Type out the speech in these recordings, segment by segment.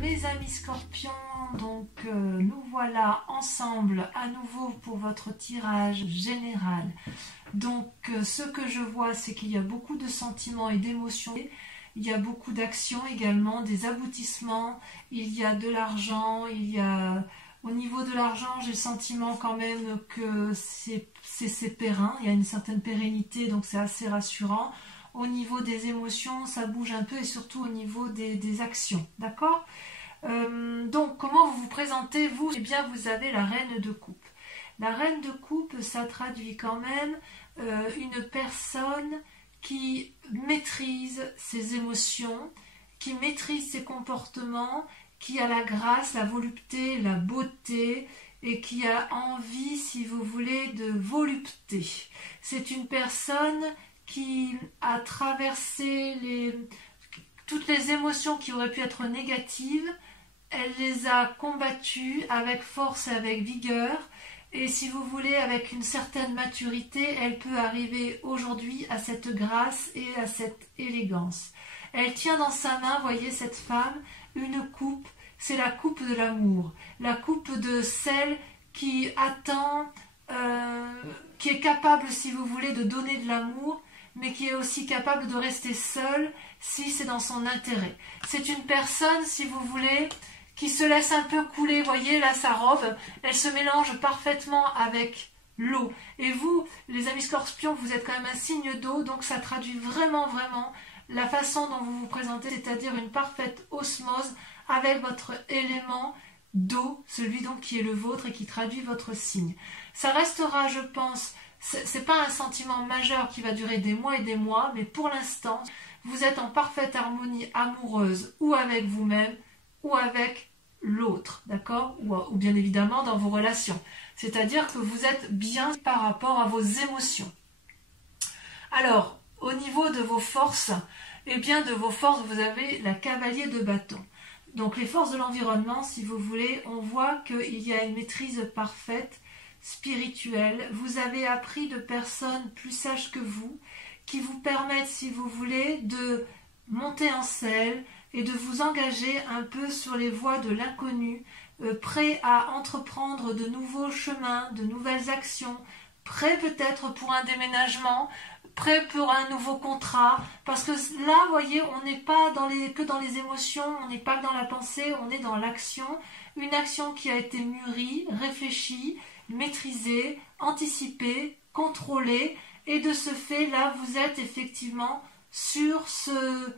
mes amis scorpions, donc nous voilà ensemble à nouveau pour votre tirage général. Donc ce que je vois, c'est qu'il y a beaucoup de sentiments et d'émotions, il y a beaucoup d'actions également, des aboutissements, il y a de l'argent, il y a... Au niveau de l'argent, j'ai le sentiment quand même que c'est périn, il y a une certaine pérennité, donc c'est assez rassurant. Au niveau des émotions, ça bouge un peu et surtout au niveau des actions, d'accord? Donc, comment vous vous présentez, vous? Eh bien, vous avez la reine de coupe. La reine de coupe, ça traduit quand même une personne qui maîtrise ses émotions, qui maîtrise ses comportements, qui a la grâce, la volupté, la beauté et qui a envie, si vous voulez, de volupté. C'est une personne qui a traversé toutes les émotions qui auraient pu être négatives, elle les a combattues avec force et avec vigueur, et si vous voulez, avec une certaine maturité, elle peut arriver aujourd'hui à cette grâce et à cette élégance. Elle tient dans sa main, voyez cette femme, une coupe, c'est la coupe de l'amour, la coupe de celle qui attend, qui est capable, si vous voulez, de donner de l'amour, mais qui est aussi capable de rester seule si c'est dans son intérêt. C'est une personne, si vous voulez, qui se laisse un peu couler, voyez là sa robe, elle se mélange parfaitement avec l'eau. Et vous, les amis scorpions, vous êtes quand même un signe d'eau, donc ça traduit vraiment la façon dont vous vous présentez, c'est-à-dire une parfaite osmose avec votre élément d'eau, celui donc qui est le vôtre et qui traduit votre signe. Ça restera, je pense, c'est pas un sentiment majeur qui va durer des mois et des mois, mais pour l'instant, vous êtes en parfaite harmonie amoureuse ou avec vous-même ou avec l'autre, d'accord, ou bien évidemment dans vos relations. C'est-à-dire que vous êtes bien par rapport à vos émotions. Alors, au niveau de vos forces, eh bien de vos forces, vous avez la cavalier de bâton. Donc les forces de l'environnement, si vous voulez, on voit qu'il y a une maîtrise parfaite, spirituelle. Vous avez appris de personnes plus sages que vous, qui vous permettent, si vous voulez, de monter en selle et de vous engager un peu sur les voies de l'inconnu, prêt à entreprendre de nouveaux chemins, de nouvelles actions, prêt peut-être pour un déménagement, prêt pour un nouveau contrat, parce que là, vous voyez, on n'est pas que dans les émotions, on n'est pas que dans la pensée, on est dans l'action, une action qui a été mûrie, réfléchie, maîtrisée, anticipée, contrôlée, et de ce fait, là, vous êtes effectivement sur ce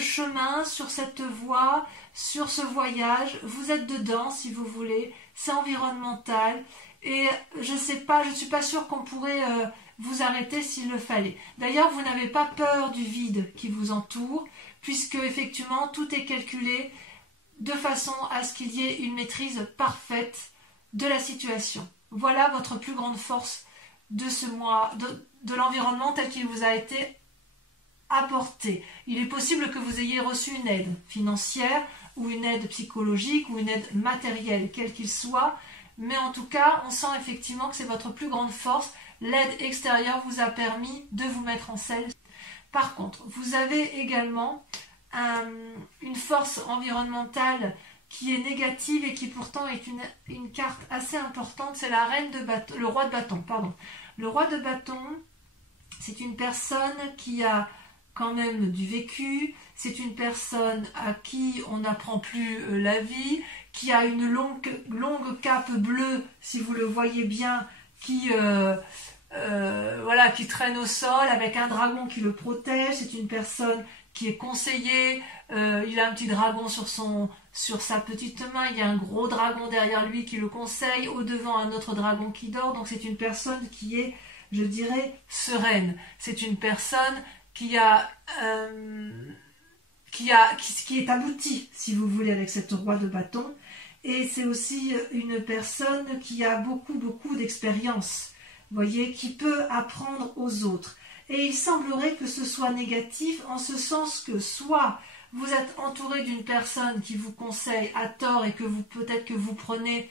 chemin, sur cette voie, sur ce voyage, vous êtes dedans, si vous voulez, c'est environnemental, et je sais pas, je ne suis pas sûre qu'on pourrait vous arrêter s'il le fallait. D'ailleurs, vous n'avez pas peur du vide qui vous entoure, puisque effectivement, tout est calculé de façon à ce qu'il y ait une maîtrise parfaite de la situation. Voilà votre plus grande force de ce mois, de l'environnement tel qu'il vous a été apporté. Il est possible que vous ayez reçu une aide financière ou une aide psychologique ou une aide matérielle, quel qu'il soit, mais en tout cas, on sent effectivement que c'est votre plus grande force. L'aide extérieure vous a permis de vous mettre en selle. Par contre, vous avez également une force environnementale qui est négative et qui pourtant est une carte assez importante, c'est la reine de bâton, le roi de bâton, pardon. Le roi de bâton, c'est une personne qui a quand même du vécu, c'est une personne à qui on n'apprend plus la vie, qui a une longue cape bleue, si vous le voyez bien, qui traîne au sol avec un dragon qui le protège. C'est une personne qui est conseillée, il a un petit dragon sur sa petite main, il y a un gros dragon derrière lui qui le conseille, au devant un autre dragon qui dort, donc c'est une personne qui est, je dirais, sereine. C'est une personne qui est aboutie, si vous voulez, avec cette roi de bâton, et c'est aussi une personne qui a beaucoup d'expérience, voyez, qui peut apprendre aux autres. Et il semblerait que ce soit négatif en ce sens que soit vous êtes entouré d'une personne qui vous conseille à tort et que peut-être que vous prenez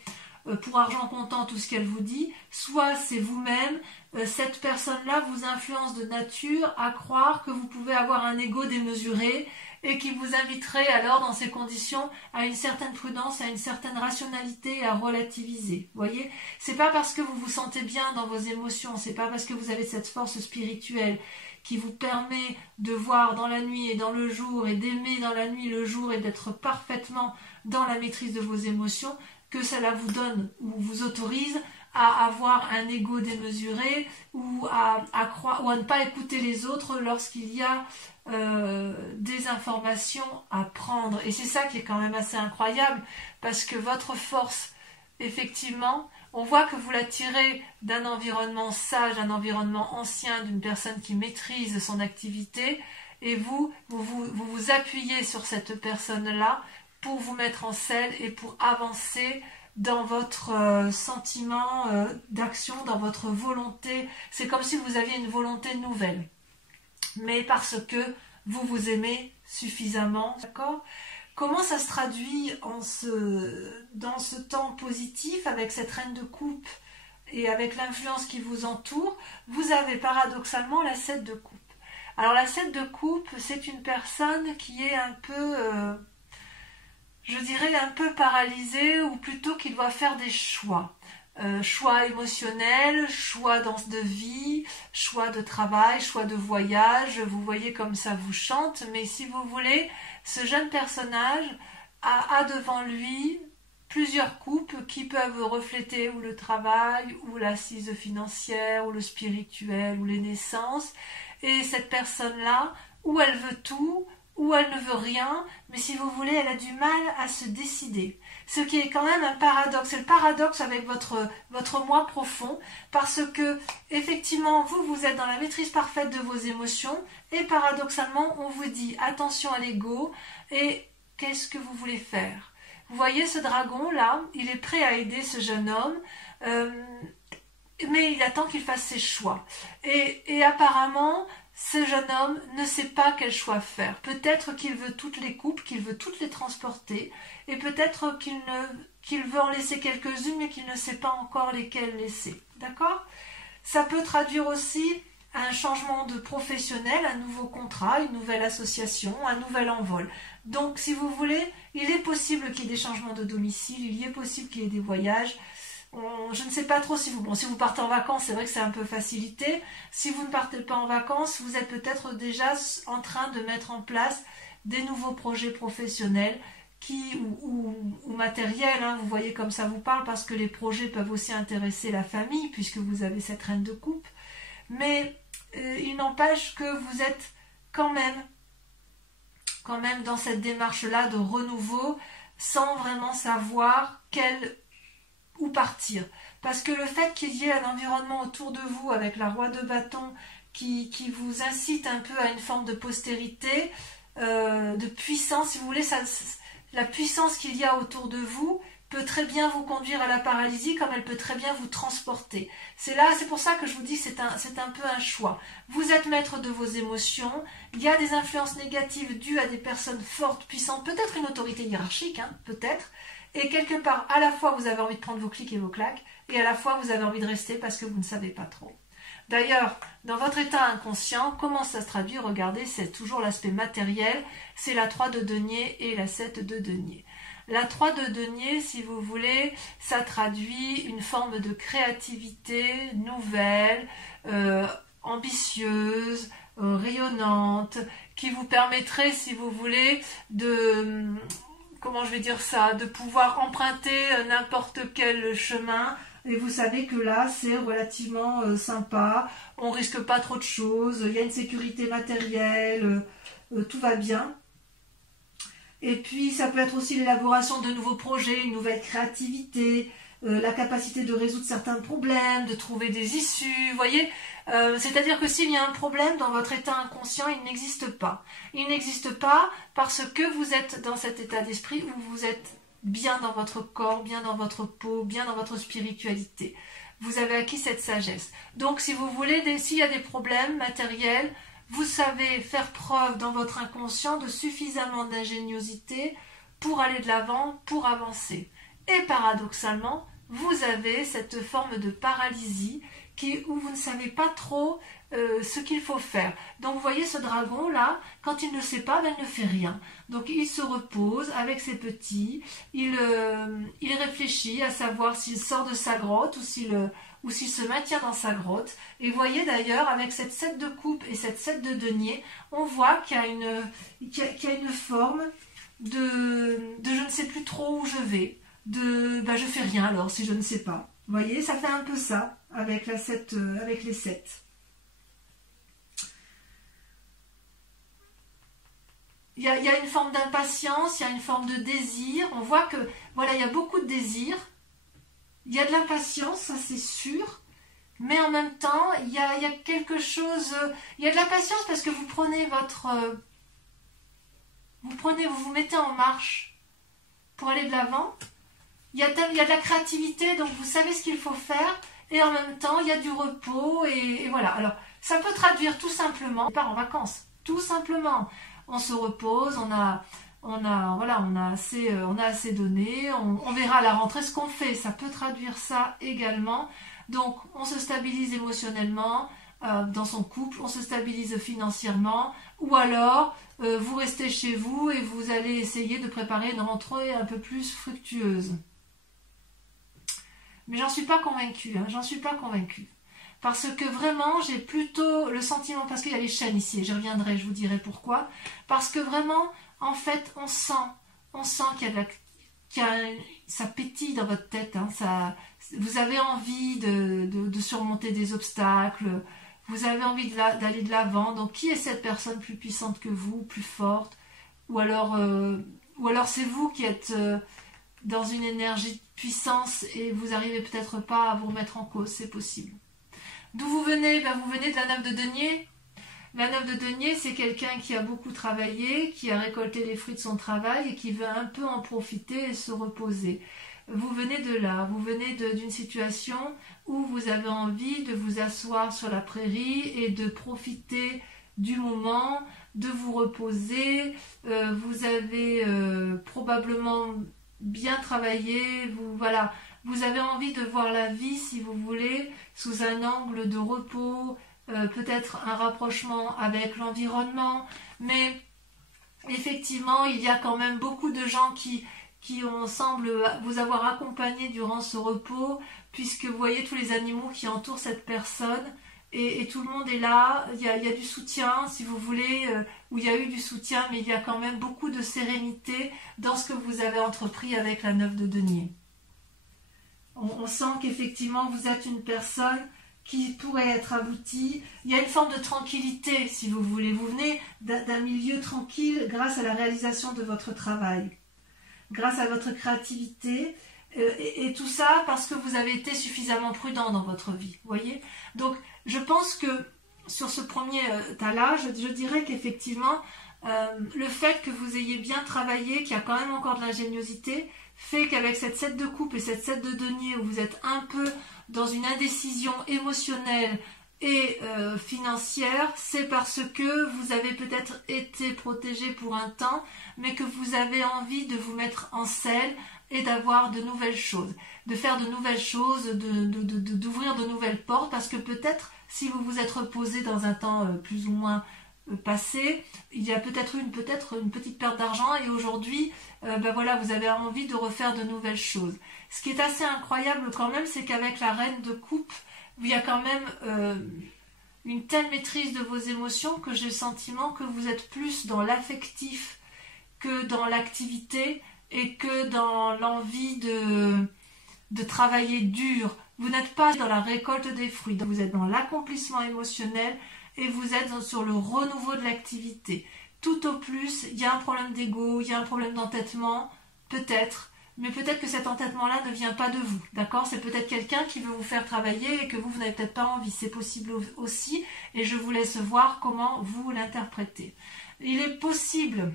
pour argent comptant tout ce qu'elle vous dit, soit c'est vous-même, cette personne-là vous influence de nature à croire que vous pouvez avoir un ego démesuré et qui vous inviterait alors dans ces conditions à une certaine prudence, à une certaine rationalité et à relativiser. Vous voyez, c'est pas parce que vous vous sentez bien dans vos émotions, c'est pas parce que vous avez cette force spirituelle qui vous permet de voir dans la nuit et dans le jour et d'aimer dans la nuit le jour et d'être parfaitement dans la maîtrise de vos émotions que cela vous donne ou vous autorise à avoir un ego démesuré ou à croire ou à ne pas écouter les autres lorsqu'il y a des informations à prendre. Et c'est ça qui est quand même assez incroyable, parce que votre force, effectivement, on voit que vous la tirez d'un environnement sage, d'un environnement ancien, d'une personne qui maîtrise son activité, et vous vous appuyez sur cette personne-là pour vous mettre en selle et pour avancer dans votre sentiment d'action, dans votre volonté. C'est comme si vous aviez une volonté nouvelle, mais parce que vous vous aimez suffisamment, d'accord ? Comment ça se traduit dans ce temps positif avec cette reine de coupe et avec l'influence qui vous entoure? Vous avez paradoxalement la 7 de coupe. Alors la 7 de coupe, c'est une personne qui est un peu... je dirais un peu paralysé, ou plutôt qu'il doit faire des choix. Choix émotionnels, choix de vie, choix de travail, choix de voyage. Vous voyez comme ça vous chante, mais si vous voulez, ce jeune personnage a devant lui plusieurs coupes qui peuvent refléter ou le travail, ou l'assise financière, ou le spirituel, ou les naissances. Et cette personne-là, ou elle veut tout, ou elle ne veut rien, mais si vous voulez, elle a du mal à se décider. Ce qui est quand même un paradoxe. C'est le paradoxe avec votre moi profond, parce que, effectivement, vous êtes dans la maîtrise parfaite de vos émotions, et paradoxalement, on vous dit attention à l'ego, et qu'est-ce que vous voulez faire? Vous voyez ce dragon-là, il est prêt à aider ce jeune homme, mais il attend qu'il fasse ses choix. Et apparemment, ce jeune homme ne sait pas quel choix faire. Peut-être qu'il veut toutes les coupes, qu'il veut toutes les transporter, et peut-être qu'il veut en laisser quelques-unes, mais qu'il ne sait pas encore lesquelles laisser. D'accord ? Ça peut traduire aussi un changement de professionnel, un nouveau contrat, une nouvelle association, un nouvel envol. Donc, si vous voulez, il est possible qu'il y ait des changements de domicile, il est possible qu'il y ait des voyages. Je ne sais pas trop si vous partez en vacances, c'est vrai que c'est un peu facilité. Si vous ne partez pas en vacances, vous êtes peut-être déjà en train de mettre en place des nouveaux projets professionnels ou matériels. Hein. Vous voyez comme ça vous parle, parce que les projets peuvent aussi intéresser la famille, puisque vous avez cette reine de coupe. Mais il n'empêche que vous êtes quand même dans cette démarche-là de renouveau, sans vraiment savoir où partir. Parce que le fait qu'il y ait un environnement autour de vous avec la roi de bâton qui vous incite un peu à une forme de postérité, de puissance, si vous voulez, la puissance qu'il y a autour de vous peut très bien vous conduire à la paralysie, comme elle peut très bien vous transporter. C'est pour ça que je vous dis que c'est un peu un choix. Vous êtes maître de vos émotions, il y a des influences négatives dues à des personnes fortes, puissantes, peut-être une autorité hiérarchique, hein, peut-être, et quelque part, à la fois vous avez envie de prendre vos clics et vos claques, et à la fois vous avez envie de rester parce que vous ne savez pas trop. D'ailleurs, dans votre état inconscient, comment ça se traduit? Regardez, c'est toujours l'aspect matériel, c'est la 3 de denier et la 7 de denier. La 3 de denier, si vous voulez, ça traduit une forme de créativité nouvelle, ambitieuse, rayonnante, qui vous permettrait, si vous voulez, de pouvoir emprunter n'importe quel chemin. Et vous savez que là, c'est relativement sympa, on risque pas trop de choses, il y a une sécurité matérielle, tout va bien. Et puis, ça peut être aussi l'élaboration de nouveaux projets, une nouvelle créativité, la capacité de résoudre certains problèmes, de trouver des issues, vous voyez. C'est-à-dire que s'il y a un problème dans votre état inconscient, il n'existe pas. Il n'existe pas parce que vous êtes dans cet état d'esprit où vous êtes bien dans votre corps, bien dans votre peau, bien dans votre spiritualité. Vous avez acquis cette sagesse. Donc, si vous voulez, s'il y a des problèmes matériels, vous savez faire preuve dans votre inconscient de suffisamment d'ingéniosité pour aller de l'avant, pour avancer. Et paradoxalement, vous avez cette forme de paralysie où vous ne savez pas trop ce qu'il faut faire. Donc vous voyez ce dragon là, quand il ne sait pas, ben, il ne fait rien. Donc il se repose avec ses petits, il réfléchit à savoir s'il sort de sa grotte ou s'il se maintient dans sa grotte. Et vous voyez d'ailleurs, avec cette 7 de coupe et cette 7 de denier, on voit qu'il y a une forme de je ne sais plus trop où je vais, ben, je fais rien alors si je ne sais pas. Vous voyez, ça fait un peu ça avec avec les 7. Il y a une forme d'impatience, il y a une forme de désir. On voit que, voilà, il y a beaucoup de désir. Il y a de l'impatience, ça c'est sûr. Mais en même temps, il y a quelque chose... Il y a de l'impatience parce que vous prenez vous vous mettez en marche pour aller de l'avant. Il y a de la créativité, donc vous savez ce qu'il faut faire. Et en même temps, il y a du repos. Et voilà. Alors, ça peut traduire tout simplement... On part en vacances, tout simplement. On se repose, on a assez donné, on verra à la rentrée ce qu'on fait. Ça peut traduire ça également. Donc, on se stabilise émotionnellement dans son couple, on se stabilise financièrement, ou alors vous restez chez vous et vous allez essayer de préparer une rentrée un peu plus fructueuse. Mais j'en suis pas convaincue, j'en suis pas convaincue. Parce que vraiment, j'ai plutôt le sentiment, parce qu'il y a les chaînes ici, et j'y reviendrai, je vous dirai pourquoi. Parce que vraiment, en fait, on sent ça pétille dans votre tête. Vous avez envie de surmonter des obstacles, vous avez envie d'aller de l'avant. Donc, qui est cette personne plus puissante que vous, plus forte? Ou alors c'est vous qui êtes dans une énergie de puissance et vous n'arrivez peut-être pas à vous remettre en cause, c'est possible. D'où vous venez? Vous venez de la 9 de denier. La 9 de denier, c'est quelqu'un qui a beaucoup travaillé, qui a récolté les fruits de son travail et qui veut un peu en profiter et se reposer. Vous venez de là, vous venez d'une situation où vous avez envie de vous asseoir sur la prairie et de profiter du moment, de vous reposer. Vous avez probablement bien travaillé, vous avez envie de voir la vie, si vous voulez, sous un angle de repos, peut-être un rapprochement avec l'environnement, mais effectivement, il y a quand même beaucoup de gens qui semblent vous avoir accompagné durant ce repos, puisque vous voyez tous les animaux qui entourent cette personne, et tout le monde est là, il y a du soutien, si vous voulez, où il y a eu du soutien, mais il y a quand même beaucoup de sérénité dans ce que vous avez entrepris avec la 9 de denier. On sent qu'effectivement vous êtes une personne qui pourrait être aboutie. Il y a une forme de tranquillité, si vous voulez. Vous venez d'un milieu tranquille grâce à la réalisation de votre travail, grâce à votre créativité, et tout ça parce que vous avez été suffisamment prudent dans votre vie. Vous voyez? Donc, je pense que sur ce premier tas-là, je dirais qu'effectivement, le fait que vous ayez bien travaillé, qu'il y a quand même encore de l'ingéniosité, fait qu'avec cette 7 de coupe et cette 7 de denier, où vous êtes un peu dans une indécision émotionnelle et financière, c'est parce que vous avez peut-être été protégé pour un temps, mais que vous avez envie de vous mettre en selle et d'avoir de nouvelles choses, de faire de nouvelles choses, d'ouvrir de nouvelles portes, parce que peut-être, si vous vous êtes reposé dans un temps plus ou moins passé, il y a peut-être eu une petite perte d'argent, et aujourd'hui, vous avez envie de refaire de nouvelles choses. Ce qui est assez incroyable quand même, c'est qu'avec la reine de coupe, il y a quand même une telle maîtrise de vos émotions que j'ai le sentiment que vous êtes plus dans l'affectif que dans l'activité et que dans l'envie de travailler dur. Vous n'êtes pas dans la récolte des fruits, vous êtes dans l'accomplissement émotionnel et vous êtes sur le renouveau de l'activité. Tout au plus, il y a un problème d'ego, il y a un problème d'entêtement, peut-être, mais peut-être que cet entêtement-là ne vient pas de vous, d'accord? C'est peut-être quelqu'un qui veut vous faire travailler et que vous n'avez peut-être pas envie, c'est possible aussi, et je vous laisse voir comment vous l'interprétez. Il est possible,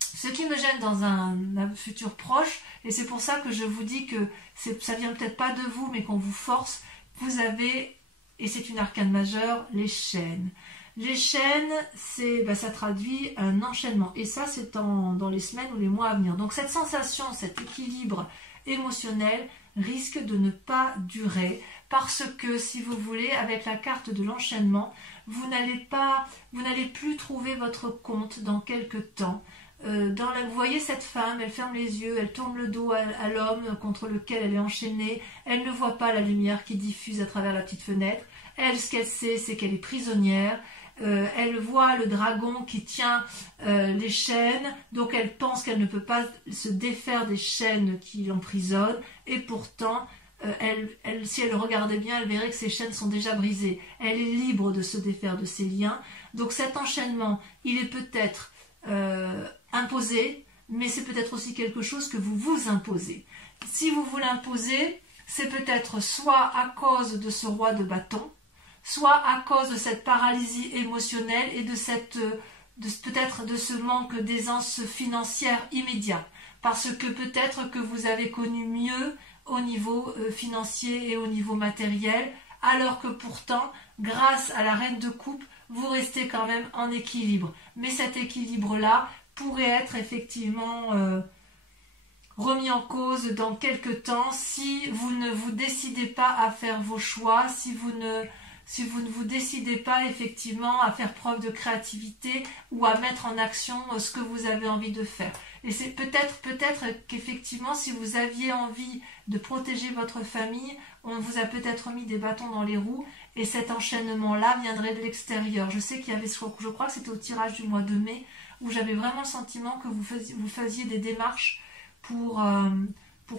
ce qui me gêne dans un futur proche, et c'est pour ça que je vous dis que ça vient peut-être pas de vous, mais qu'on vous force, vous avez, et c'est une arcane majeure, les chaînes. Les chaînes, ça traduit un enchaînement. Et ça, c'est dans les semaines ou les mois à venir. Donc cette sensation, cet équilibre émotionnel risque de ne pas durer parce que, si vous voulez, avec la carte de l'enchaînement, vous n'allez plus trouver votre compte dans quelque temps. Vous voyez cette femme, elle ferme les yeux, elle tourne le dos à l'homme contre lequel elle est enchaînée, elle ne voit pas la lumière qui diffuse à travers la petite fenêtre. Elle, ce qu'elle sait, c'est qu'elle est prisonnière. Elle voit le dragon qui tient les chaînes, donc elle pense qu'elle ne peut pas se défaire des chaînes qui l'emprisonnent, et pourtant, si elle regardait bien, elle verrait que ces chaînes sont déjà brisées. Elle est libre de se défaire de ces liens. Donc cet enchaînement, il est peut-être imposé, mais c'est peut-être aussi quelque chose que vous vous imposez. Si vous vous l'imposez, c'est peut-être soit à cause de ce roi de bâton, soit à cause de cette paralysie émotionnelle et peut-être de ce manque d'aisance financière immédiat. Parce que peut-être que vous avez connu mieux au niveau financier et au niveau matériel, alors que pourtant, grâce à la reine de coupe, vous restez quand même en équilibre. Mais cet équilibre-là pourrait être effectivement remis en cause dans quelques temps si vous ne vous décidez pas à faire vos choix, si vous ne vous décidez pas effectivement à faire preuve de créativité ou à mettre en action ce que vous avez envie de faire. Et c'est peut-être qu'effectivement, si vous aviez envie de protéger votre famille, on vous a peut-être mis des bâtons dans les roues et cet enchaînement-là viendrait de l'extérieur. Je sais qu'il y avait, je crois que c'était au tirage du mois de mai, où j'avais vraiment le sentiment que vous faisiez des démarches pour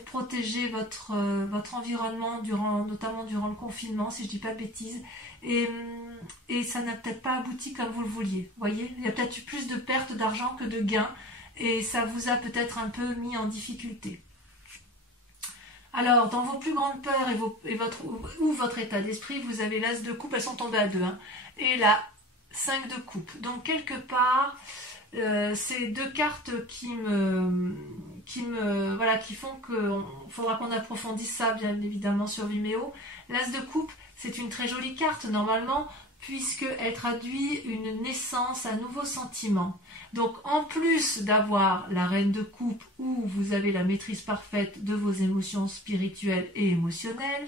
protéger votre environnement, notamment durant le confinement, si je ne dis pas de bêtises. Et ça n'a peut-être pas abouti comme vous le vouliez. Vous voyez, il y a peut-être eu plus de pertes d'argent que de gains, et ça vous a peut-être un peu mis en difficulté. Alors, dans vos plus grandes peurs ou votre état d'esprit, vous avez l'as de coupe, elles sont tombées à 2, hein, et la 5 de coupe. Donc, quelque part, c'est deux cartes qui font que faudra qu'on approfondisse ça, bien évidemment, sur Vimeo. L'as de coupe, c'est une très jolie carte, normalement, puisqu'elle traduit une naissance, un nouveau sentiment. Donc, en plus d'avoir la reine de coupe, où vous avez la maîtrise parfaite de vos émotions spirituelles et émotionnelles,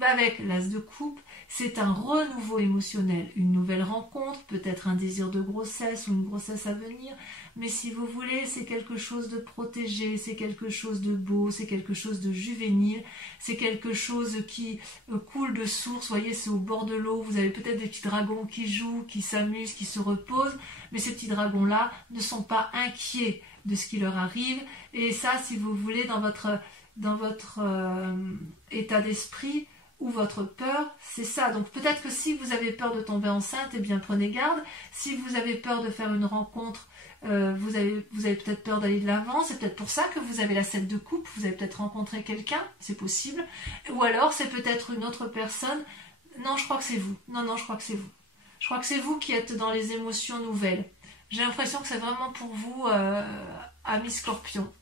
avec l'as de coupe, c'est un renouveau émotionnel, une nouvelle rencontre, peut-être un désir de grossesse ou une grossesse à venir, mais si vous voulez, c'est quelque chose de protégé, c'est quelque chose de beau, c'est quelque chose de juvénile, c'est quelque chose qui coule de source, vous voyez, c'est au bord de l'eau, vous avez peut-être des petits dragons qui jouent, qui s'amusent, qui se reposent, mais ces petits dragons-là ne sont pas inquiets de ce qui leur arrive, et ça, si vous voulez, dans votre état d'esprit, ou votre peur, c'est ça. Donc peut-être que si vous avez peur de tomber enceinte, eh bien prenez garde. Si vous avez peur de faire une rencontre, vous avez peut-être peur d'aller de l'avant, c'est peut-être pour ça que vous avez la 7 de coupe, vous avez peut-être rencontré quelqu'un, c'est possible. Ou alors c'est peut-être une autre personne. Non, je crois que c'est vous. Non, je crois que c'est vous. Je crois que c'est vous qui êtes dans les émotions nouvelles. J'ai l'impression que c'est vraiment pour vous, amis Scorpion.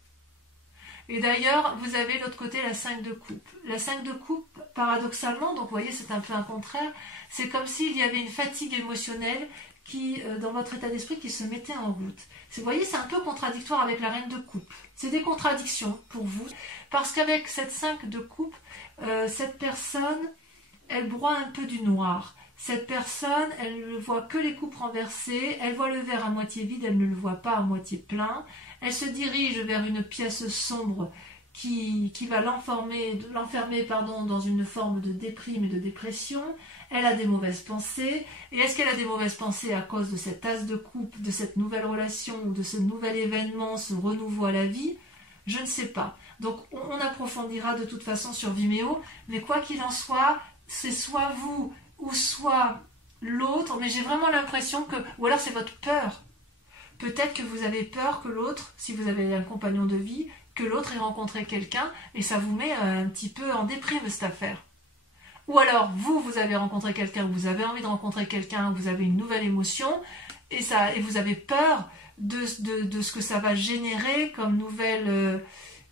Et d'ailleurs, vous avez de l'autre côté la 5 de coupe. La 5 de coupe, paradoxalement, donc vous voyez, c'est un peu un contraire, c'est comme s'il y avait une fatigue émotionnelle qui, dans votre état d'esprit, qui se mettait en route. Vous voyez, c'est un peu contradictoire avec la reine de coupe. C'est des contradictions pour vous, parce qu'avec cette 5 de coupe, cette personne, elle broie un peu du noir. Cette personne, elle ne voit que les coupes renversées, elle voit le verre à moitié vide, elle ne le voit pas à moitié plein. Elle se dirige vers une pièce sombre qui va l'enfermer dans une forme de déprime et de dépression. Elle a des mauvaises pensées. Et est-ce qu'elle a des mauvaises pensées à cause de cet as de coupe, de cette nouvelle relation ou de ce nouvel événement, ce renouveau à la vie? Je ne sais pas. Donc on approfondira de toute façon sur Vimeo. Mais quoi qu'il en soit, c'est soit vous ou soit l'autre. Mais j'ai vraiment l'impression que... Ou alors c'est votre peur. Peut-être que vous avez peur que l'autre, si vous avez un compagnon de vie, que l'autre ait rencontré quelqu'un et ça vous met un petit peu en déprime cette affaire. Ou alors vous avez rencontré quelqu'un, vous avez envie de rencontrer quelqu'un, vous avez une nouvelle émotion et vous avez peur de ce que ça va générer comme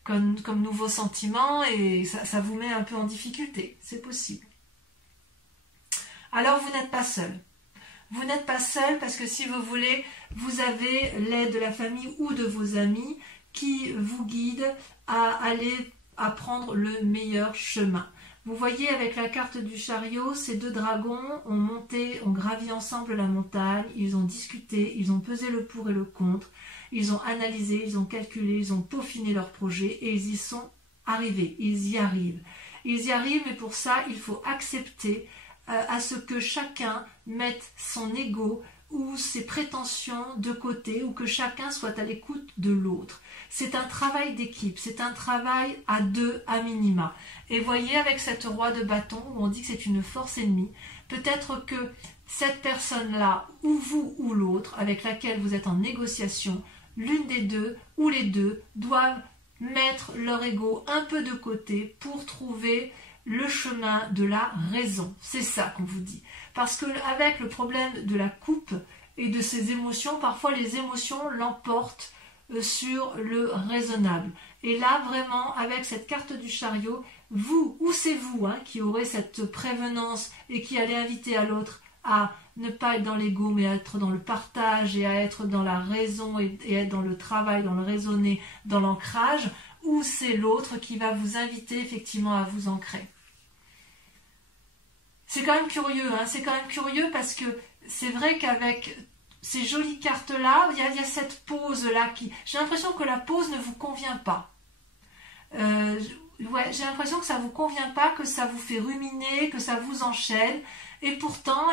comme nouveau sentiment et ça vous met un peu en difficulté. C'est possible. Alors vous n'êtes pas seul. Vous n'êtes pas seul parce que si vous voulez, vous avez l'aide de la famille ou de vos amis qui vous guident à aller à prendre le meilleur chemin. Vous voyez avec la carte du chariot, ces deux dragons ont gravi ensemble la montagne, ils ont discuté, ils ont pesé le pour et le contre, ils ont analysé, ils ont calculé, ils ont peaufiné leur projet et ils y sont arrivés, ils y arrivent. Ils y arrivent, mais pour ça, il faut accepter à ce que chacun mette son ego ou ses prétentions de côté, ou que chacun soit à l'écoute de l'autre. C'est un travail d'équipe, c'est un travail à deux à minima. Et voyez avec cette roi de bâton, où on dit que c'est une force ennemie, peut-être que cette personne-là, ou vous ou l'autre, avec laquelle vous êtes en négociation, l'une des deux ou les deux doivent mettre leur ego un peu de côté pour trouver le chemin de la raison. C'est ça qu'on vous dit. Parce que avec le problème de la coupe et de ses émotions, parfois les émotions l'emportent sur le raisonnable. Et là, vraiment, avec cette carte du chariot, vous, ou c'est vous qui aurez cette prévenance et qui allez inviter à l'autre à ne pas être dans l'ego, mais à être dans le partage et à être dans la raison et être dans le travail, dans le raisonner, dans l'ancrage, ou c'est l'autre qui va vous inviter effectivement à vous ancrer. C'est quand même curieux, c'est quand même curieux parce que c'est vrai qu'avec ces jolies cartes-là, il y a cette pause-là qui... J'ai l'impression que la pause ne vous convient pas. Ouais, j'ai l'impression que ça ne vous convient pas, que ça vous fait ruminer, que ça vous enchaîne. Et pourtant,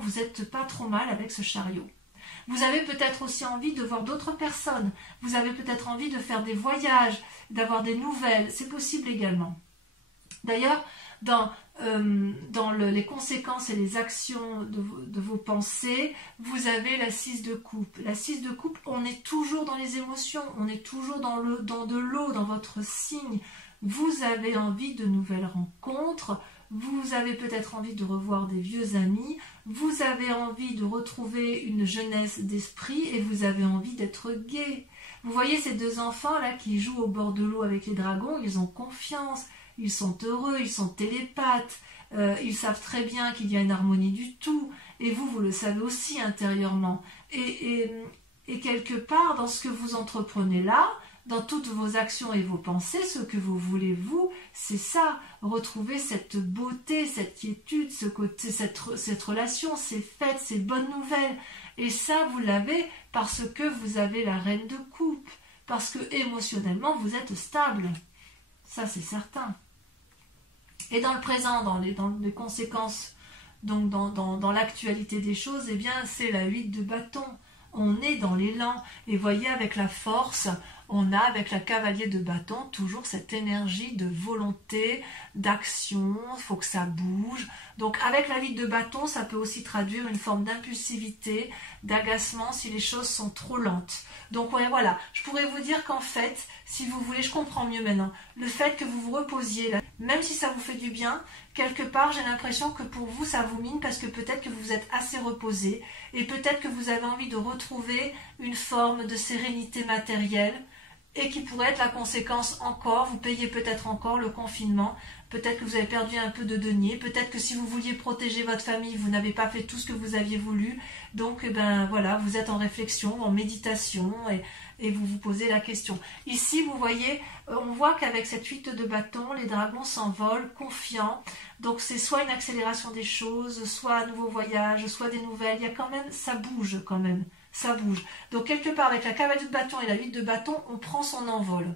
vous n'êtes pas trop mal avec ce chariot. Vous avez peut-être aussi envie de voir d'autres personnes. Vous avez peut-être envie de faire des voyages, d'avoir des nouvelles. C'est possible également. D'ailleurs, dans les conséquences et les actions de vos pensées, vous avez la 6 de coupe. La 6 de coupe, on est toujours dans les émotions, on est toujours dans de l'eau, dans votre signe. Vous avez envie de nouvelles rencontres, vous avez peut-être envie de revoir des vieux amis, vous avez envie de retrouver une jeunesse d'esprit et vous avez envie d'être gai. Vous voyez ces deux enfants là qui jouent au bord de l'eau avec les dragons, ils ont confiance. Ils sont heureux, ils sont télépathes, ils savent très bien qu'il y a une harmonie du tout, et vous le savez aussi intérieurement. Et quelque part, dans ce que vous entreprenez là, dans toutes vos actions et vos pensées, ce que vous voulez, vous, c'est ça, retrouver cette beauté, cette quiétude, ce côté, cette relation, ces fêtes, ces bonnes nouvelles. Et ça, vous l'avez parce que vous avez la reine de coupe, parce que émotionnellement, vous êtes stable. Ça, c'est certain. Et dans le présent, dans les conséquences, donc dans l'actualité des choses, eh bien c'est la 8 de bâton. On est dans l'élan. Et voyez, avec la force, on a avec la cavalier de bâton toujours cette énergie de volonté, d'action, il faut que ça bouge. Donc avec la 8 de bâton, ça peut aussi traduire une forme d'impulsivité, d'agacement si les choses sont trop lentes. Donc ouais, voilà, je pourrais vous dire qu'en fait, si vous voulez, je comprends mieux maintenant, le fait que vous vous reposiez là, même si ça vous fait du bien, quelque part j'ai l'impression que pour vous ça vous mine parce que peut-être que vous êtes assez reposé et peut-être que vous avez envie de retrouver une forme de sérénité matérielle et qui pourrait être la conséquence encore, vous payez peut-être encore le confinement, peut-être que vous avez perdu un peu de deniers, peut-être que si vous vouliez protéger votre famille, vous n'avez pas fait tout ce que vous aviez voulu, donc voilà, vous êtes en réflexion, en méditation et vous vous posez la question. Ici, vous voyez, on voit qu'avec cette 8 de bâton, les dragons s'envolent, confiants, donc c'est soit une accélération des choses, soit un nouveau voyage, soit des nouvelles, il y a quand même, ça bouge quand même. Ça bouge. Donc quelque part avec la cavalier de bâton et la 8 de bâton, on prend son envol.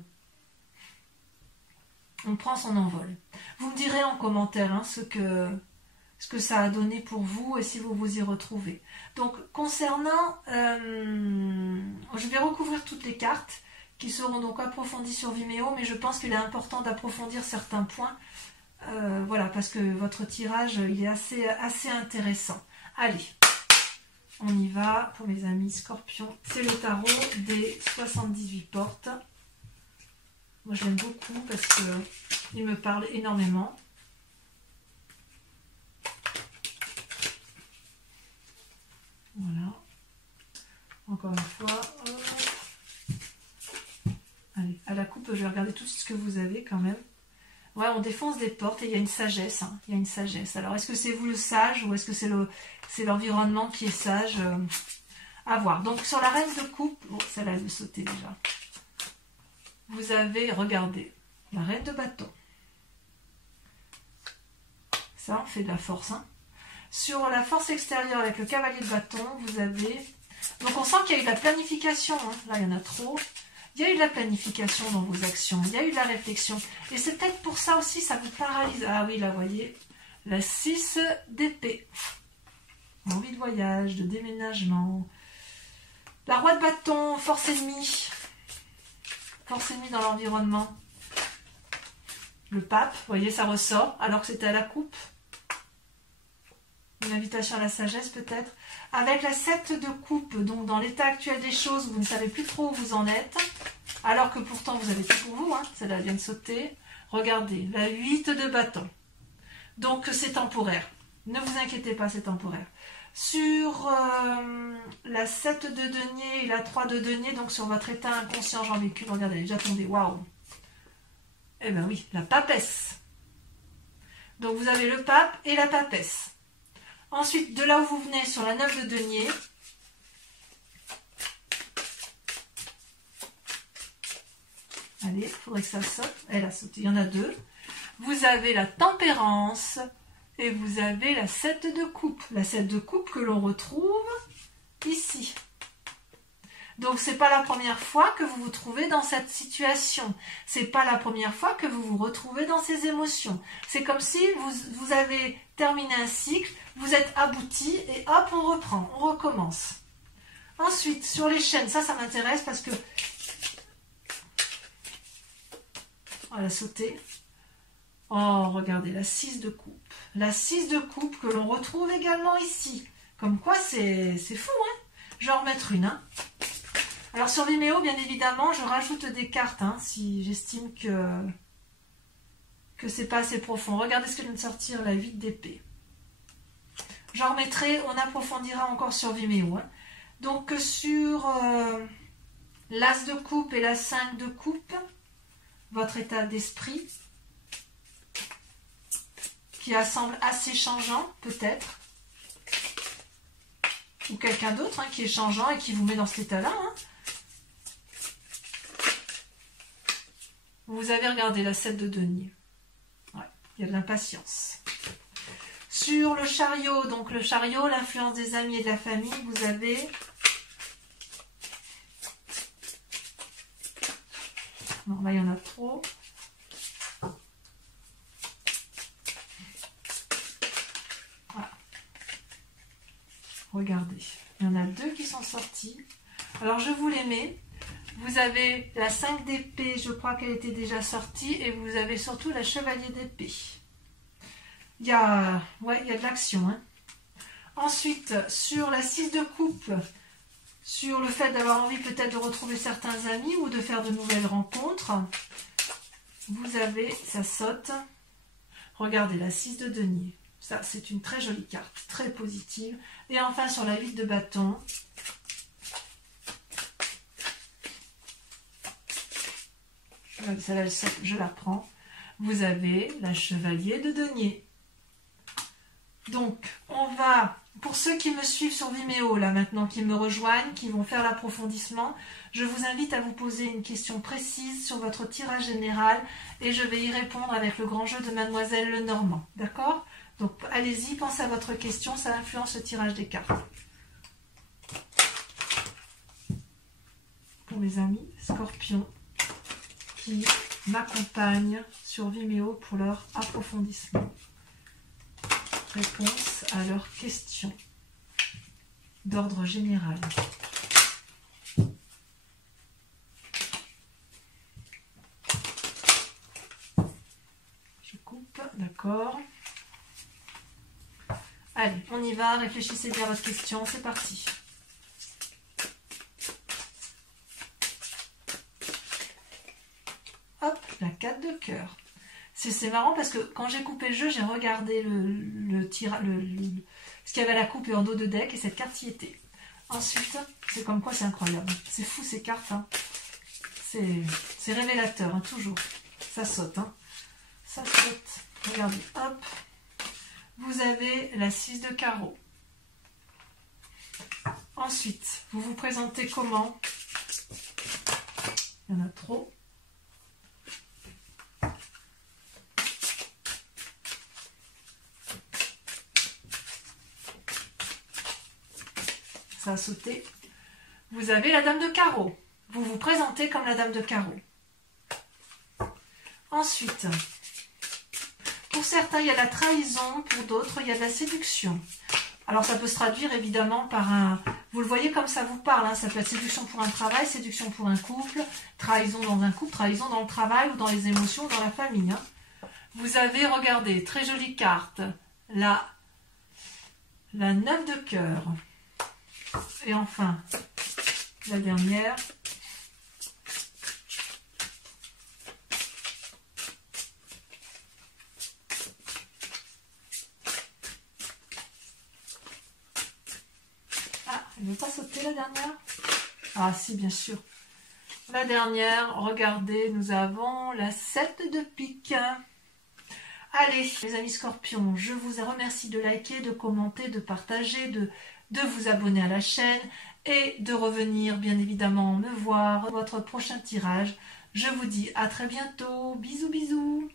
On prend son envol. Vous me direz en commentaire ce que ça a donné pour vous et si vous vous y retrouvez. Donc concernant, je vais recouvrir toutes les cartes qui seront donc approfondies sur Vimeo, mais je pense qu'il est important d'approfondir certains points. Voilà, parce que votre tirage il est assez intéressant. Allez. On y va pour mes amis scorpions. C'est le tarot des 78 portes. Moi, je l'aime beaucoup parce qu'il me parle énormément. Voilà. Encore une fois. Allez, à la coupe, je vais regarder tout ce que vous avez quand même. Ouais, on défonce des portes et il y a une sagesse. Il y a une sagesse. Alors, est-ce que c'est vous le sage ou est-ce que c'est l'environnement qui est sage à voir. Donc, sur la reine de coupe, bon, celle-là, elle veut sauter déjà. Vous avez, regardez, la reine de bâton. Ça, on fait de la force. Hein. Sur la force extérieure avec le cavalier de bâton, vous avez... Donc on sent qu'il y a eu de la planification. Hein. Là, il y en a trop. Il y a eu de la planification dans vos actions. Il y a eu de la réflexion. Et c'est peut-être pour ça aussi, ça vous paralyse. Ah oui, là, vous voyez, la 6 d'épée. Envie de voyage, de déménagement. La roi de bâton, force ennemie. Force ennemie dans l'environnement. Le pape, vous voyez, ça ressort, alors que c'était à la coupe. Une invitation à la sagesse, peut-être. Avec la 7 de coupe, donc dans l'état actuel des choses, vous ne savez plus trop où vous en êtes. Alors que pourtant, vous avez tout pour vous. Hein. Celle-là vient de sauter. Regardez, la 8 de bâton. Donc, c'est temporaire. Ne vous inquiétez pas, c'est temporaire. Sur la 7 de denier et la 3 de denier, donc sur votre état inconscient, j'en ai qu'une, regardez, elle est déjà tombée, waouh. Eh bien oui, la papesse. Donc vous avez le pape et la papesse. Ensuite, de là où vous venez, sur la 9 de denier, allez, il faudrait que ça saute, elle a sauté, il y en a deux. Vous avez la tempérance. Et vous avez la 7 de coupe. La 7 de coupe que l'on retrouve ici. Donc, ce n'est pas la première fois que vous vous trouvez dans cette situation. Ce n'est pas la première fois que vous vous retrouvez dans ces émotions. C'est comme si vous avez terminé un cycle, vous êtes abouti et hop, on reprend, on recommence. Ensuite, sur les chaînes, ça m'intéresse parce que... On va la sauter. Oh, regardez, la 6 de coupe. La 6 de coupe que l'on retrouve également ici. Comme quoi, c'est fou, hein. Je vais en remettre une. Hein. Alors, sur Vimeo, bien évidemment, je rajoute des cartes, hein, si j'estime que c'est pas assez profond. Regardez ce que vient de sortir, la 8 d'épée. J'en remettrai, on approfondira encore sur Vimeo. Hein. Donc, sur l'As de coupe et la 5 de coupe, votre état d'esprit... qui semble assez changeant, peut-être. Ou quelqu'un d'autre hein, qui est changeant et qui vous met dans cet état-là. Hein. Vous avez regardé la 7 de denier. Ouais, il y a de l'impatience. Sur le chariot, donc le chariot, l'influence des amis et de la famille, vous avez... Non, là, il y en a trop. Regardez, il y en a deux qui sont sortis. Alors, je vous les mets. Vous avez la 5 d'épée, je crois qu'elle était déjà sortie. Et vous avez surtout la chevalier d'épée. Il y a de l'action. Hein. Ensuite, sur la 6 de coupe, sur le fait d'avoir envie peut-être de retrouver certains amis ou de faire de nouvelles rencontres, vous avez, ça saute. Regardez, la 6 de denier. Ça, c'est une très jolie carte, très positive. Et enfin, sur la 8 de bâton, celle-là, je la prends. Vous avez la chevalier de denier. Donc, on va, pour ceux qui me suivent sur Vimeo, là maintenant, qui me rejoignent, qui vont faire l'approfondissement, je vous invite à vous poser une question précise sur votre tirage général et je vais y répondre avec le grand jeu de Mademoiselle Lenormand. D'accord ? Donc, allez-y, pensez à votre question, ça influence le tirage des cartes. Pour mes amis scorpions qui m'accompagnent sur Vimeo pour leur approfondissement. Réponse à leurs questions d'ordre général. Je coupe, d'accord. Allez, on y va, réfléchissez bien à votre question, c'est parti. Hop, la 4 de cœur. C'est marrant parce que quand j'ai coupé le jeu, j'ai regardé ce qu'il y avait à la coupe et en dos de deck et cette carte y était. Ensuite, c'est comme quoi c'est incroyable. C'est fou ces cartes. Hein. C'est révélateur, hein, toujours. Ça saute. Hein. Ça saute. Regardez, hop. Vous avez la 6 de carreau. Ensuite, vous vous présentez comment? Il y en a trop. ça a sauté. Vous avez la dame de carreau. Vous vous présentez comme la dame de carreau. Ensuite, pour certains, il y a la trahison, pour d'autres, il y a de la séduction. Alors, ça peut se traduire évidemment par un... Vous le voyez comme ça vous parle, hein, ça peut être séduction pour un travail, séduction pour un couple, trahison dans un couple, trahison dans le travail ou dans les émotions, dans la famille. Hein. Vous avez, regardez, très jolie carte, la 9 de cœur. Et enfin, la dernière. Ah, elle ne veut pas sauter la dernière? Ah si, bien sûr. La dernière, regardez, nous avons la 7 de pique. Allez, les amis scorpions, je vous remercie de liker, de commenter, de partager, de vous abonner à la chaîne et de revenir bien évidemment me voir votre prochain tirage. Je vous dis à très bientôt. Bisous, bisous.